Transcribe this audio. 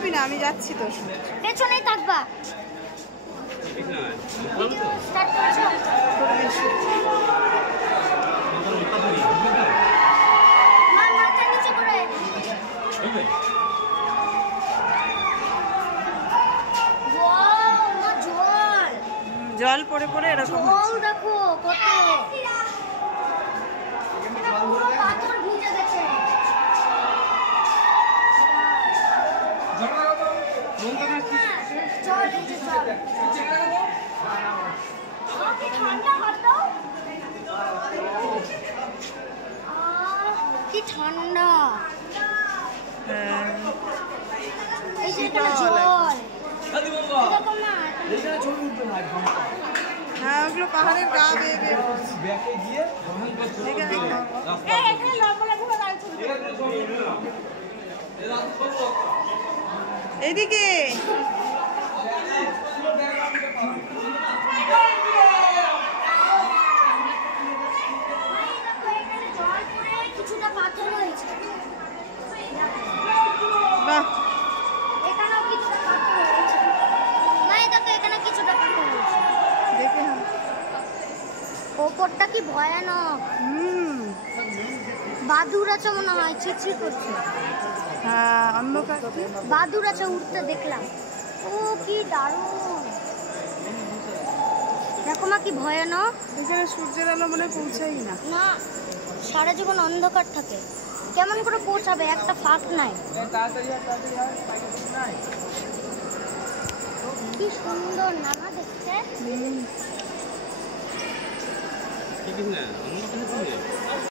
যাবি না, আমি যাচ্ছি তোর সাথে। পেছনেই থাকবা। স্টার্ট করছো? মা মাথা নিচে করে। ওয়াও, মা জল। জল পড়ে পড়ে এরকম জল দেখো কত। পুরো পাথর ভিজে গেছে। জল ভিজে জল। কি ঠান্ডা হতো। কি ঠান্ডা। এই যে এখানে জল। দেখো না। হ্যাঁ, ওগুলো পাহাড়ের গা বেয়ে বেয়ে এখানে লম্বা লম্বা লাগছে। এদিকে কিছুটা পাথর হয়েছে। বাহ, এখানেও কিছুটা পাথর হয়েছে। নাই দেখো এখানে কিছুটা পাথর হয়েছে। দেখে হ্যাঁ। ওপরটা কি ভয়ানক। বাদুর আছে মনে হয়, চিচির করছে। হ্যাঁ, অন্ধকার। বাদুর আছে উঠতে দেখলাম। ও কি দারুণ। দেখো মা কি ভয়ানক। এখানে সূর্যের আলো মনে পৌঁছাই না। না, সারা জীবন অন্ধকার থাকে। কেমন করে পৌঁছাবে, একটা ফাঁক নাই। কি সুন্দর না দেখতে।